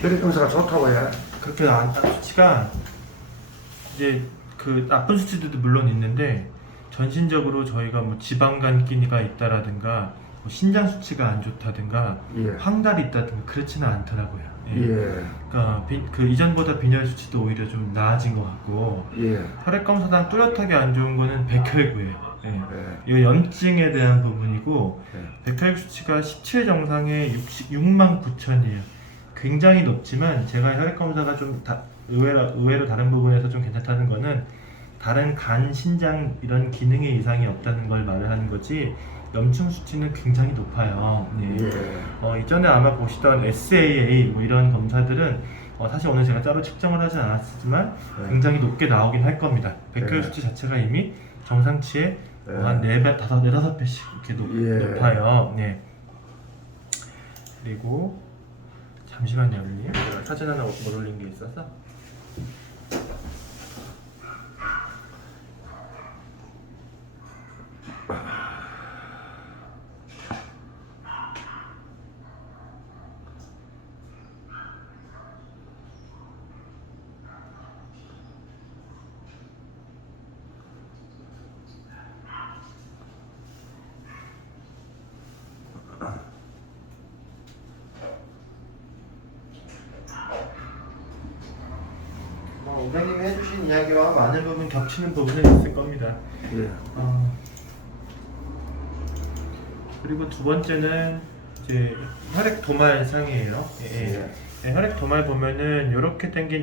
혈액검사가 좋다고 해. 그렇게 수치가 이제 그 나쁜 수치들도 물론 있는데 전신적으로 저희가 뭐 지방간 끼니가 있다라든가 뭐 신장 수치가 안 좋다든가 예. 황달이 있다든가 그렇지는 않더라고요. 예. 예. 그러니까 그 이전보다 빈혈 수치도 오히려 좀 나아진 것 같고 예. 혈액검사상 뚜렷하게 안 좋은 거는 백혈구예요. 예. 예. 이거 염증에 대한 부분이고 예. 백혈구 수치가 17 정상에 6만 9천이에요. 굉장히 높지만 제가 혈액검사가 좀 의외로 다른 부분에서 좀 괜찮다는 거는 다른 간, 신장 이런 기능에 이상이 없다는 걸 말을 하는 거지 염증 수치는 굉장히 높아요. 네. 예. 이전에 아마 보시던 SAA 뭐 이런 검사들은 사실 오늘 제가 따로 측정을 하지 않았지만 굉장히 높게 나오긴 할 겁니다. 백혈 예. 수치 자체가 이미 정상치에 예. 한 4배, 5배씩 이렇게 예. 높아요. 네. 그리고 잠시만요, 언니. 제가 사진 하나 못 올린 게 있어서. 원장님이 해주신 이야기와 많은 부분 겹치는 부분은 있을 겁니다. 예. 그리고 두 번째는 이제 혈액 도말상이에요. 예. 예, 혈액 도말 보면은 이렇게 생긴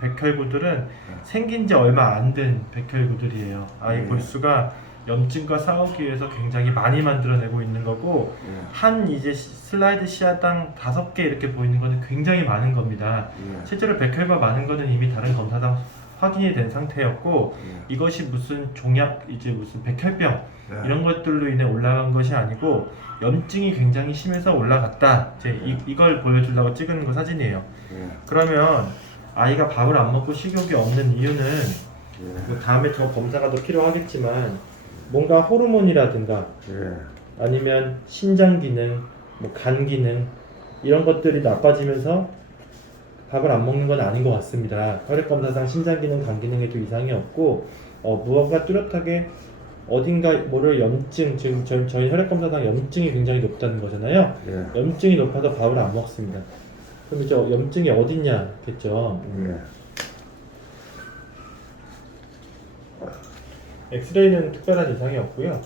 백혈구들은 생긴 지 얼마 안 된 백혈구들이에요. 아이 골수가 염증과 싸우기 위해서 굉장히 많이 만들어내고 있는 거고 한 이제 슬라이드 시야당 5개 이렇게 보이는 거는 굉장히 많은 겁니다. 실제로 백혈구가 많은 거는 이미 다른 검사당 확인이 된 상태였고 이것이 무슨 종약 이제 무슨 백혈병 이런 것들로 인해 올라간 것이 아니고 염증이 굉장히 심해서 올라갔다. 이제 이걸 보여주려고 찍은 거 사진이에요. 그러면 아이가 밥을 안 먹고 식욕이 없는 이유는 뭐 다음에 더 검사가 더 필요하겠지만 뭔가 호르몬이라든가 아니면 신장 기능, 뭐 간 기능 이런 것들이 나빠지면서 밥을 안 먹는 건 아닌 것 같습니다. 혈액검사상 신장 기능, 간 기능에도 이상이 없고 무언가 뚜렷하게 어딘가 모를 염증, 지금 저희 혈액검사상 염증이 굉장히 높다는 거잖아요. 염증이 높아서 밥을 안 먹습니다. 그럼 이제 염증이 어딨냐겠죠. 엑스레이는 특별한 이상이 없고요.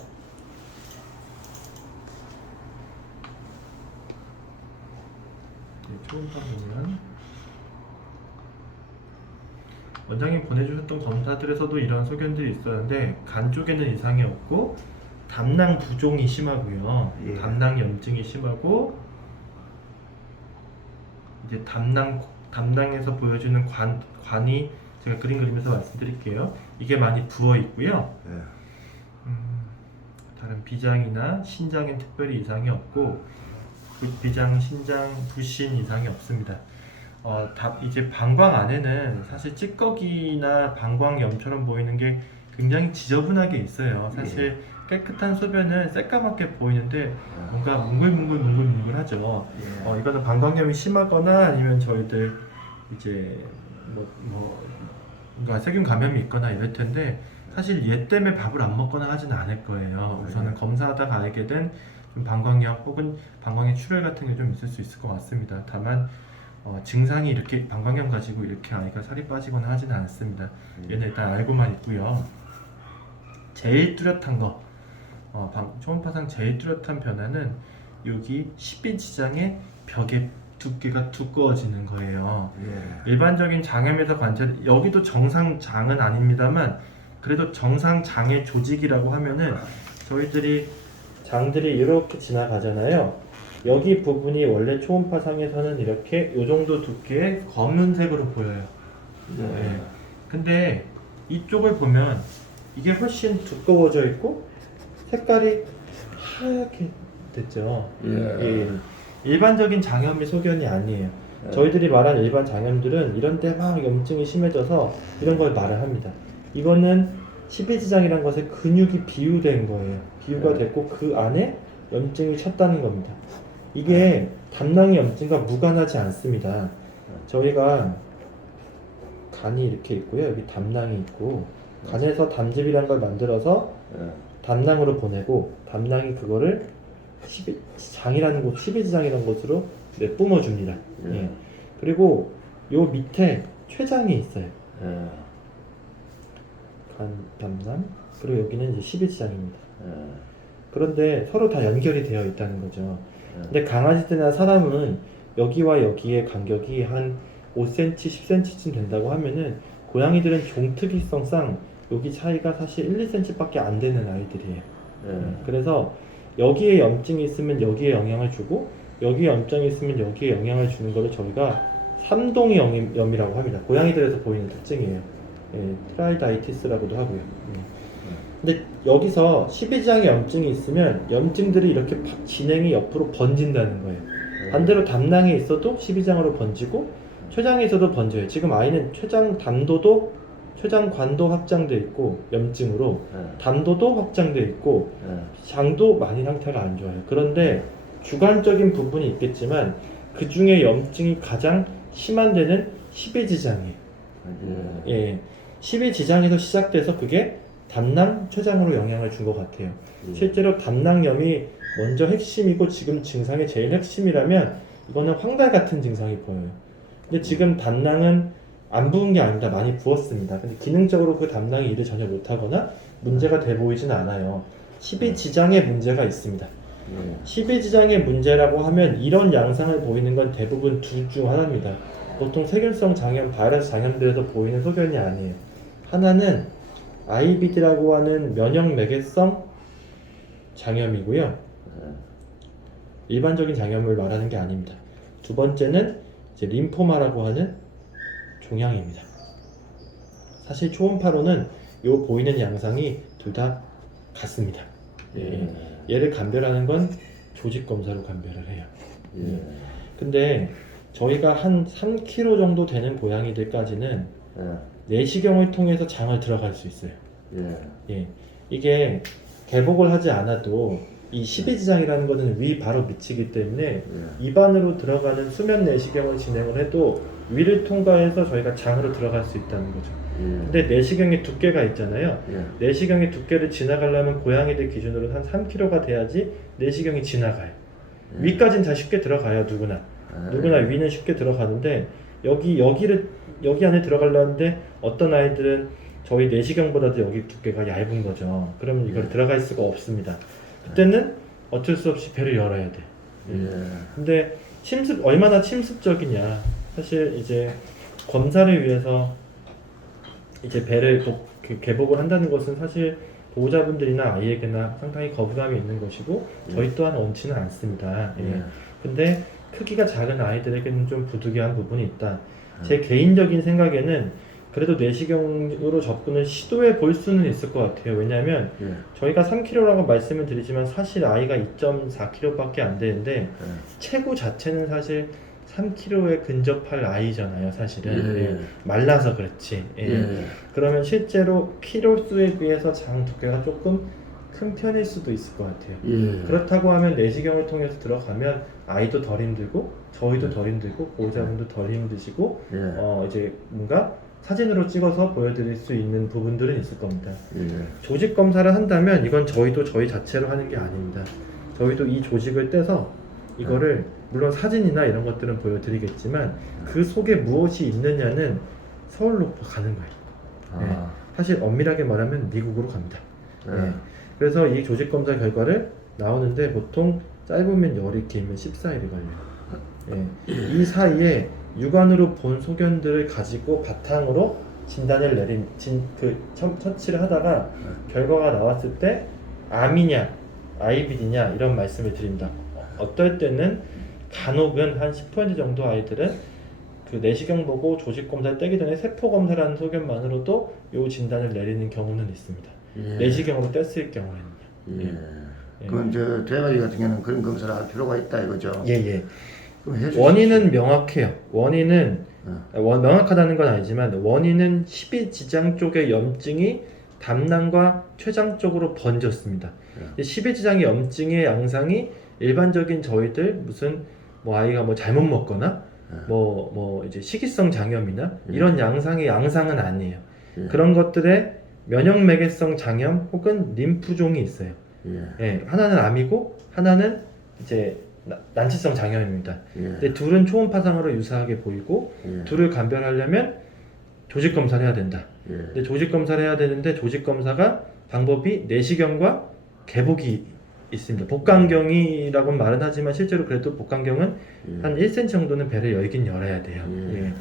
초음파 보면 원장님 보내주셨던 검사들에서도 이런 소견들이 있었는데 간 쪽에는 이상이 없고 담낭 부종이 심하고요. 담낭 염증이 심하고 이제 담낭에서 보여주는 관이 제가 그림 그리면서 말씀드릴게요. 이게 많이 부어 있고요. 다른 비장이나 신장엔 특별히 이상이 없고 비장, 신장, 부신 이상이 없습니다. 이제 방광 안에는 사실 찌꺼기나 방광염처럼 보이는 게 굉장히 지저분하게 있어요. 사실 깨끗한 소변은 새까맣게 보이는데 뭔가 뭉글뭉글하죠. 이거는 방광염이 심하거나 아니면 저희들 이제 뭔가 세균 감염이 있거나 이럴 텐데 사실 얘 때문에 밥을 안 먹거나 하지는 않을 거예요. 우선은 검사하다가 알게 된 좀 방광염 혹은 방광의 출혈 같은 게 좀 있을 수 있을 것 같습니다. 다만 증상이 이렇게 방광염 가지고 이렇게 아이가 살이 빠지거나 하지는 않습니다. 얘는 일단 알고만 있고요. 제일 뚜렷한 거 초음파상 제일 뚜렷한 변화는 여기 10인치장의 벽의 두께가 두꺼워지는 거예요. 일반적인 장염에서 관찰 여기도 정상 장은 아닙니다만 그래도 정상 장의 조직이라고 하면은 저희들이 장들이 이렇게 지나가잖아요. 여기 부분이 원래 초음파상에서는 이렇게 이 정도 두께의 검은색으로 보여요. 근데 이쪽을 보면 이게 훨씬 두꺼워져 있고 색깔이 하얗게 됐죠. 일반적인 장염이 소견이 아니에요. 저희들이 말한 일반 장염들은 이런 때 막 염증이 심해져서 이런 걸 말을 합니다. 이거는 12지장이라는 것에 근육이 비유된 거예요. 비유가 됐고 그 안에 염증이 쳤다는 겁니다. 이게 담낭의 염증과 무관하지 않습니다. 저희가 간이 이렇게 있고요. 여기 담낭이 있고 간에서 담즙이라는 걸 만들어서 담낭으로 보내고 담낭이 그거를 장이라는 곳, 12지장이라는 곳으로 내뿜어 줍니다. 예. 그리고 요 밑에 췌장이 있어요. 간, 담낭, 그리고 여기는 이제 12지장입니다. 그런데 서로 다 연결이 되어 있다는 거죠. 근데 강아지들이나 사람은 여기와 여기의 간격이 한 5cm, 10cm쯤 된다고 하면은 고양이들은 종특이성상 여기 차이가 사실 1, 2cm 밖에 안 되는 아이들이에요. 그래서 여기에 염증이 있으면 여기에 영향을 주고 여기에 염증이 있으면 여기에 영향을 주는 거를 저희가 삼동염이라고 합니다. 고양이들에서 보이는 특징이에요. 예, 트라이다이티스라고도 하고요. 근데 여기서 12지장에 염증이 있으면 염증들이 이렇게 진행이 옆으로 번진다는 거예요. 반대로 담낭에 있어도 12지장으로 번지고 췌장에 있어도 번져요. 지금 아이는 췌장 담도도 췌장관도 확장돼 있고 염증으로 담도도 확장돼 있고 장도 많이 상태가 안 좋아요. 그런데 주관적인 부분이 있겠지만 그 중에 염증이 가장 심한 데는 12지장이에요. 예, 12지장에서 시작돼서 그게 담낭, 췌장으로 영향을 준 것 같아요. 실제로 담낭염이 먼저 핵심이고 지금 증상의 제일 핵심이라면 이거는 황달 같은 증상이 보여요. 근데 지금 담낭은 안 부은 게 아닙니다. 많이 부었습니다. 근데 기능적으로 그 담낭이 일을 전혀 못하거나 문제가 돼 보이진 않아요. 12지장에 문제가 있습니다. 12지장의 문제라고 하면 이런 양상을 보이는 건 대부분 둘 중 하나입니다. 보통 세균성 장염, 바이러스 장염들에서 보이는 소견이 아니에요. 하나는 IBD라고 하는 면역매개성 장염이고요. 일반적인 장염을 말하는 게 아닙니다. 두 번째는 이제 림포마라고 하는 종양입니다. 사실 초음파로는 요 보이는 양상이 둘 다 같습니다. 얘를 감별하는 건 조직 검사로 감별을 해요. 근데 저희가 한 3kg 정도 되는 고양이들까지는 내시경을 통해서 장을 들어갈 수 있어요. 예. 이게 개복을 하지 않아도 이 12지장이라는 것은 위 바로 미치기 때문에 입안으로 들어가는 수면 내시경을 진행을 해도 위를 통과해서 저희가 장으로 들어갈 수 있다는 거죠. 근데 내시경의 두께가 있잖아요. 내시경의 두께를 지나가려면 고양이들 기준으로 한 3kg가 돼야지 내시경이 지나가요. 위까지는 다 쉽게 들어가요. 누구나 위는 쉽게 들어가는데 여기 안에 들어가려는데 어떤 아이들은 저희 내시경보다도 여기 두께가 얇은 거죠. 그러면 이걸 들어갈 수가 없습니다. 그때는 어쩔 수 없이 배를 열어야 돼. 근데 얼마나 침습적이냐. 사실 이제 검사를 위해서 이제 배를 개복을 한다는 것은 사실 보호자분들이나 아이에게나 상당히 거부감이 있는 것이고 저희 또한 원치는 않습니다. 근데 크기가 작은 아이들에게는 좀 부득이한 부분이 있다. 제 개인적인 생각에는 그래도 내시경으로 접근을 시도해 볼 수는 있을 것 같아요. 왜냐하면 저희가 3kg라고 말씀을 드리지만 사실 아이가 2.4kg밖에 안 되는데 체구 자체는 사실 3kg에 근접할 아이잖아요. 사실은 말라서 그렇지. 그러면 실제로 키로수에 비해서 장 두께가 조금 큰 편일 수도 있을 것 같아요. 그렇다고 하면 내시경을 통해서 들어가면 아이도 덜 힘들고 저희도 덜 힘들고 보호자분도 덜 힘드시고 이제 뭔가 사진으로 찍어서 보여드릴 수 있는 부분들은 있을 겁니다. 조직 검사를 한다면 이건 저희도 저희 자체로 하는 게 아닙니다. 저희도 이 조직을 떼서 이거를 물론 사진이나 이런 것들은 보여드리겠지만 그 속에 무엇이 있느냐는 서울로 가는 거예요. 사실 엄밀하게 말하면 미국으로 갑니다. 그래서 이 조직 검사 결과를 나오는데 보통 짧으면 열흘, 길면 14일이 걸려요. 이 사이에 육안으로 본 소견들을 가지고 바탕으로 진단을 처치를 하다가 결과가 나왔을 때 암이냐 IBD냐 이런 말씀을 드립니다. 어떨 때는 간혹은 한 10% 정도 아이들은 그 내시경 보고 조직 검사를 떼기 전에 세포 검사라는 소견만으로도 이 진단을 내리는 경우는 있습니다. 내시경으로 뗐을 경우에는요. 그럼 저 대가리 같은 경우는 그런 검사를 할 필요가 있다 이거죠. 원인은 명확해요. 원인은 명확하다는 건 아니지만 원인은 12지장 쪽의 염증이 담낭과 췌장 쪽으로 번졌습니다. 12지장의 염증의 양상이 일반적인 저희들 무슨 뭐 아이가 뭐 잘못 먹거나 뭐 이제 식이성 장염이나 이런 양상은 아니에요. 예. 그런 것들의 면역매개성 장염 혹은 림프종이 있어요. 예. 예, 하나는 암이고 하나는 이제 난치성 장염입니다. 예. 근데 둘은 초음파상으로 유사하게 보이고 예. 둘을 감별하려면 조직 검사를 해야 된다. 예. 근데 조직 검사를 해야 되는데 조직 검사가 방법이 내시경과 개복이 있습니다. 복강경이라고는 말은 하지만 실제로 그래도 복강경은 예. 한 1cm 정도는 배를 열긴 열어야 돼요. 예. 예.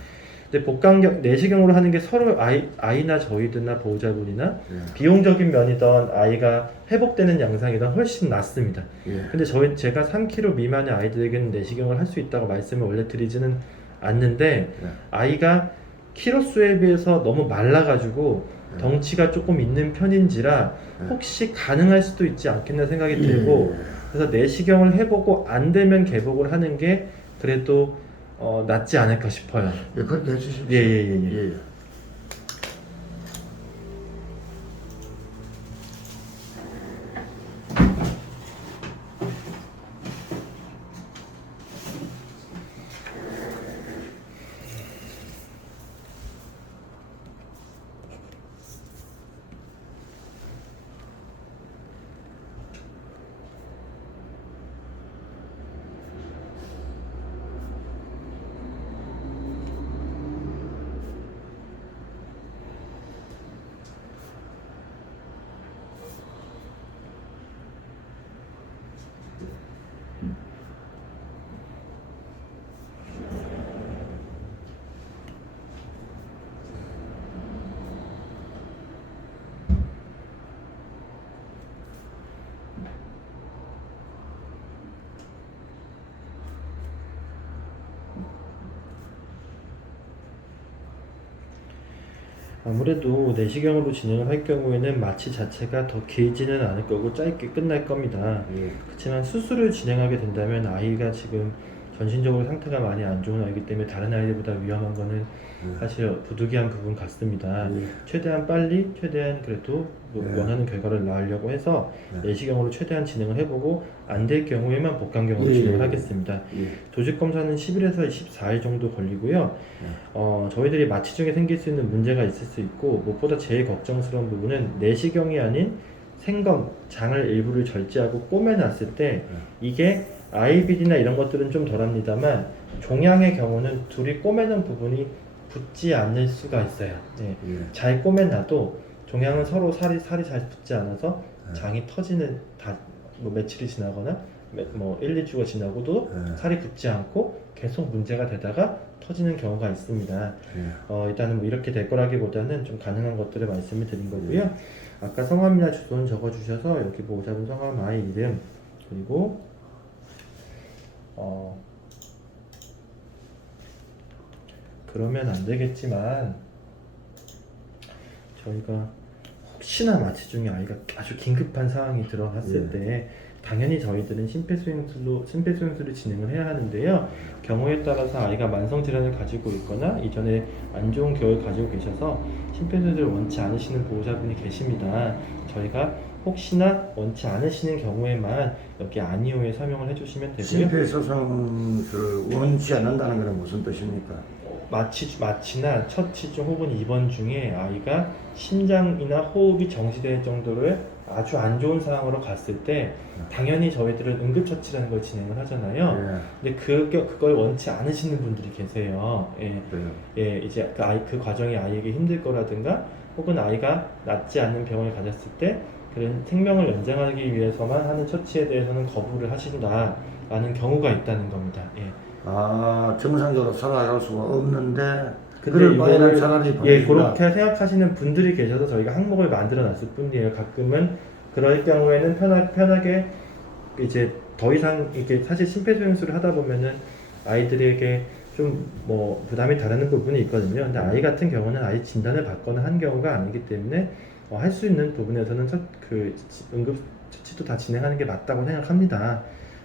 근데 복강경 내시경으로 하는 게 서로 아이나 저희들나 보호자분이나 예. 비용적인 면이던 아이가 회복되는 양상이던 훨씬 낫습니다. 예. 근데 제가 3kg 미만의 아이들에게는 내시경을 할 수 있다고 말씀을 원래 드리지는 않는데 예. 아이가 키로수에 비해서 너무 말라가지고 덩치가 조금 있는 편인지라 혹시 가능할 수도 있지 않겠나 생각이 들고 그래서 내시경을 해보고 안 되면 개복을 하는 게 그래도 낫지 않을까 싶어요. 예, 그렇게 해주십시오. 예. 예. 아무래도 내시경으로 진행을 할 경우에는 마취 자체가 더 길지는 않을 거고 짧게 끝날 겁니다. 예. 그렇지만 수술을 진행하게 된다면 아이가 지금 전신적으로 상태가 많이 안 좋은 아이기 때문에 다른 아이들보다 위험한 거는 사실 부득이한 부분 같습니다. 예. 최대한 빨리, 최대한 그래도 원하는 결과를 낳으려고 해서 내시경으로 최대한 진행을 해보고 안 될 경우에만 복강경으로 진행을 하겠습니다. 예. 조직 검사는 10일에서 24일 정도 걸리고요. 저희들이 마취 중에 생길 수 있는 문제가 있을 수 있고 무엇보다 제일 걱정스러운 부분은 내시경이 아닌 생검, 장을 일부를 절제하고 꼬매놨을 때 이게 IBD나 이런 것들은 좀 덜합니다만 종양의 경우는 둘이 꼬매는 부분이 붙지 않을 수가 있어요. 네. 잘 꼬매놔도 종양은 서로 살이 잘 붙지 않아서 장이 터지는 뭐 며칠이 지나거나 뭐 1, 2주가 지나고도 살이 붙지 않고 계속 문제가 되다가 터지는 경우가 있습니다. 일단은 뭐 이렇게 될 거라기보다는 좀 가능한 것들을 말씀을 드린 거고요. 아까 성함이나 주소는 적어주셔서 여기 보호자분 성함, 아이 이름 그리고 그러면 안 되겠지만 저희가 혹시나 마취 중에 아이가 아주 긴급한 상황이 들어갔을 때 당연히 저희들은 심폐소생술을 진행을 해야 하는데요. 경우에 따라서 아이가 만성질환을 가지고 있거나 이전에 안 좋은 기억을 가지고 계셔서 심폐소생술을 원치 않으시는 보호자분이 계십니다. 저희가 혹시나 원치 않으시는 경우에만 여기 아니오에 설명을 해주시면 되고요. 심폐소생술을 원치 않는다는 것은 무슨 뜻입니까? 마취나 처치중 혹은 입원 중에 아이가 심장이나 호흡이 정지될 정도로 아주 안 좋은 상황으로 갔을 때 당연히 저희들은 응급처치라는 걸 진행을 하잖아요. 근데 그걸 원치 않으시는 분들이 계세요. 이제 그 과정이 아이에게 힘들 거라든가 혹은 아이가 낫지 않는 병을 가졌을 때 그런 생명을 연장하기 위해서만 하는 처치에 대해서는 거부를 하신다라는 경우가 있다는 겁니다. 정상적으로 살아갈 수가 없는데 근데 그럴 바에는 차라리 그렇게 생각하시는 분들이 계셔서 저희가 항목을 만들어 놨을 뿐이에요. 가끔은 그럴 경우에는 편하게 이제 더 이상 이게 사실 심폐소생술을 하다 보면은 아이들에게 좀 뭐 부담이 다르는 부분이 있거든요. 근데 아이 같은 경우는 아이 진단을 받거나 한 경우가 아니기 때문에 할 수 있는 부분에서는 응급 처치도 다 진행하는 게 맞다고 생각합니다.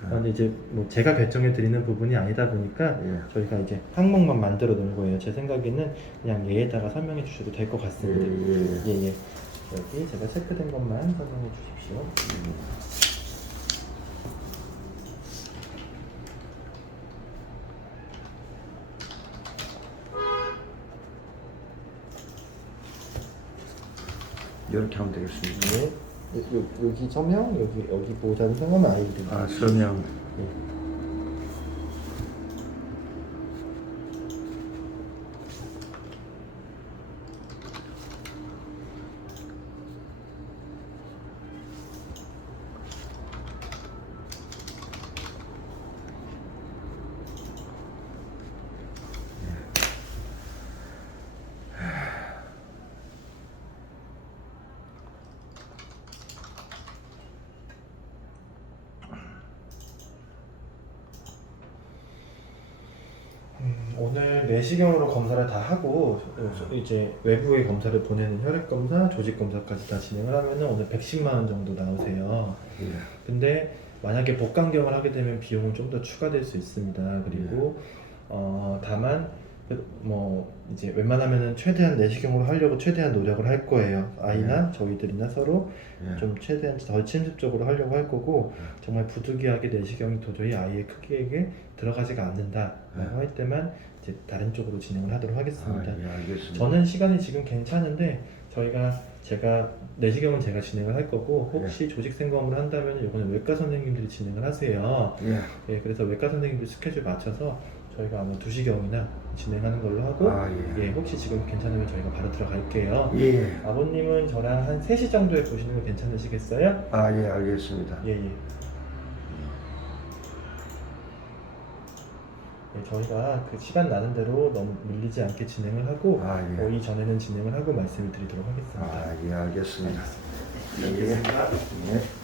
근데 이제 뭐 제가 결정해 드리는 부분이 아니다 보니까 저희가 이제 항목만 만들어 놓은 거예요. 제 생각에는 그냥 얘에다가 설명해 주셔도 될 것 같습니다. 여기 제가 체크된 것만 설명해 주십시오. 이렇게 하면 되겠습니다. 네. 여기 서명, 여기 보호자는 성함은 아이들. 아, 서명. 오늘 내시경으로 검사를 다 하고 이제 외부에 검사를 보내는 혈액 검사, 조직 검사까지 다 진행을 하면은 오늘 110만 원 정도 나오세요. 예. 근데 만약에 복강경을 하게 되면 비용은 좀 더 추가될 수 있습니다. 그리고 다만 뭐 이제 웬만하면은 최대한 내시경으로 하려고 최대한 노력을 할 거예요. 아이나 저희들이나 서로 예. 좀 최대한 더 침습적으로 하려고 할 거고, 정말 부득이하게 내시경이 도저히 아이의 크기에게 들어가지가 않는다라고 할 때만 이제 다른 쪽으로 진행을 하도록 아, 하겠습니다. 예, 알겠습니다. 저는 시간이 지금 괜찮은데 제가 내시경은 제가 진행을 할 거고, 혹시 조직 생검을 한다면 이거는 외과 선생님들이 진행을 하세요. 예. 예, 그래서 외과 선생님들 스케줄 맞춰서 저희가 아마 2시경이나 진행하는 걸로 하고, 아, 예. 예, 혹시 지금 괜찮으면 저희가 바로 들어갈게요. 예. 아버님은 저랑 한 3시 정도에 보시는 거 괜찮으시겠어요? 아, 예, 알겠습니다. 예, 예. 예, 저희가 그 시간 나는 대로 너무 밀리지 않게 진행을 하고, 아, 예. 이전에는 진행을 하고 말씀을 드리도록 하겠습니다. 아, 예, 알겠습니다. 예. 알겠습니다. 예.